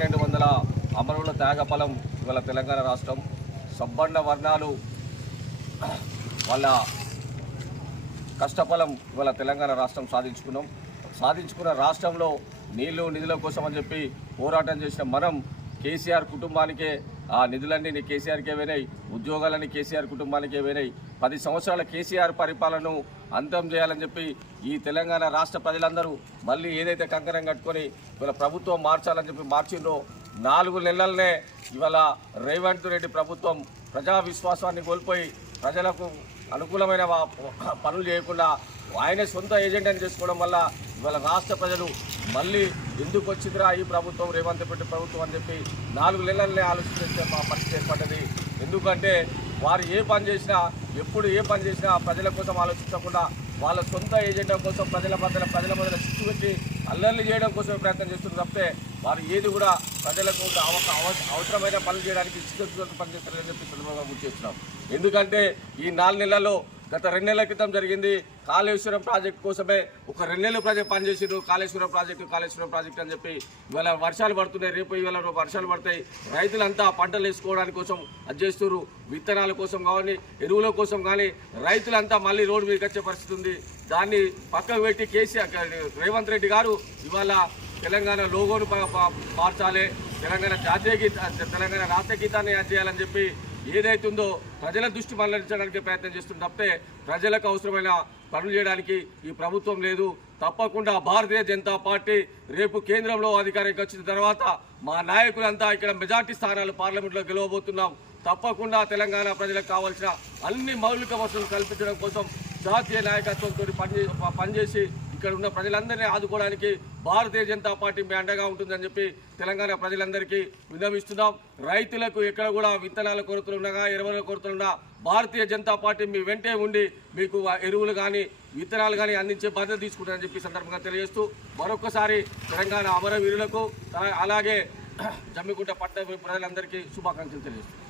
1200 అమరుల త్యాగఫలం ఇవాళ తెలంగాణ రాష్ట్రం. సబ్బండ వర్ణాలు వాళ్ళ కష్టఫలం ఇవాళ తెలంగాణ రాష్ట్రం సాధించుకున్న రాష్ట్రంలో నీళ్లు నిధుల కోసం అని చెప్పి పోరాటం చేసిన మనం కేసీఆర్ కుటుంబానికే ఆ నిధులన్నీ కేసీఆర్కే పోయినాయి, ఉద్యోగాలన్నీ కేసీఆర్ కుటుంబానికే పోయినాయి. 10 సంవత్సరాల కేసీఆర్ పరిపాలనను అంతం చేయాలని చెప్పి ఈ తెలంగాణ రాష్ట్ర ప్రజలందరూ మళ్ళీ ఏదైతే కంకణం కట్టుకొని ఇవాళ ప్రభుత్వం మార్చాలని చెప్పి మార్చిండ్రో 4 నెలలనే ఇవాళ రేవంత్ రెడ్డి ప్రభుత్వం ప్రజా విశ్వాసాన్ని కోల్పోయి ప్రజలకు అనుకూలమైన పనులు చేయకుండా ఆయన సొంత ఏజెండాని చేసుకోవడం వల్ల ఇవాళ రాష్ట్ర ప్రజలు మళ్ళీ ఎందుకు వచ్చిందిరా ఈ ప్రభుత్వం రేవంత్ రెడ్డి ప్రభుత్వం అని చెప్పి 4 నెలలనే ఆలోచించే పరిస్థితి ఏర్పడ్డది. ఎందుకంటే వారు ఏ పని చేసినా ఎప్పుడు ఏ పని చేసినా ప్రజల కోసం ఆలోచించకుండా వాళ్ళ సొంత ఏజెండా కోసం ప్రజల మధ్యలో చిచ్చు పెట్టి అల్లర్లు చేయడం కోసమే ప్రయత్నం చేస్తున్నారు తప్పితే వారు ఏది కూడా ప్రజలకు అవసరమైన పనులు చేయడానికి ఇష్టం పని చేస్తారని చెప్పి సందర్భంగా గుర్తు చేస్తున్నాం. ఎందుకంటే ఈ 4 నెలల్లో గత 2 నెలల క్రితం జరిగింది కాళేశ్వరం ప్రాజెక్టు కోసమే ఒక 2 నెలలు పనిచేసారు. కాళేశ్వరం ప్రాజెక్టు అని చెప్పి ఇవాళ వర్షాలు పడుతున్నాయి, రేపు ఇవాళ వర్షాలు పడతాయి, రైతులంతా పంటలు వేసుకోవడానికి కోసం అది చేస్తున్నారు. విత్తనాల కోసం కానీ ఎరువుల కోసం కానీ రైతులంతా మళ్ళీ రోడ్డు మీదకి వచ్చే పరిస్థితి ఉంది. దాన్ని పక్కకు పెట్టి కేసీఆర్ రేవంత్ రెడ్డి గారు ఇవాళ తెలంగాణ లోగోను మార్చాలి, తెలంగాణ రాష్ట్ర గీతాన్ని యాడ్ చేయాలని చెప్పి ఏదైతుందో ప్రజల దృష్టి మళ్లించడానికి ప్రయత్నం చేస్తుంది తప్పితే ప్రజలకు అవసరమైన పనులు చేయడానికి ఈ ప్రభుత్వం లేదు. తప్పకుండా భారతీయ జనతా పార్టీ రేపు కేంద్రంలో అధికారానికి వచ్చిన తర్వాత మా నాయకులంతా ఇక్కడ మెజార్టీ స్థానాలు పార్లమెంట్లో గెలవబోతున్నాం. తప్పకుండా తెలంగాణ ప్రజలకు కావాల్సిన అన్ని మౌలిక వసతులు కల్పించడం కోసం జాతీయ నాయకత్వంతో పనిచేసి ఇక్కడ ఉన్న ప్రజలందరినీ ఆదుకోవడానికి భారతీయ జనతా పార్టీ మీ అండగా ఉంటుందని చెప్పి తెలంగాణ ప్రజలందరికీ విన్నవిస్తున్నాం. రైతులకు ఎక్కడ కూడా విత్తనాల కొరతలు ఉండగా ఎరువుల కొరతలు ఉన్నా భారతీయ జనతా పార్టీ మీ వెంటే ఉండి మీకు ఎరువులు కానీ విత్తనాలు కానీ అందించే బాధ్యత తీసుకుంటారని చెప్పి సందర్భంగా తెలియజేస్తూ మరొకసారి తెలంగాణ అమరవీరులకు అలాగే జమ్మికుంట పట్టణ ప్రజలందరికీ శుభాకాంక్షలు తెలియజేస్తున్నాం.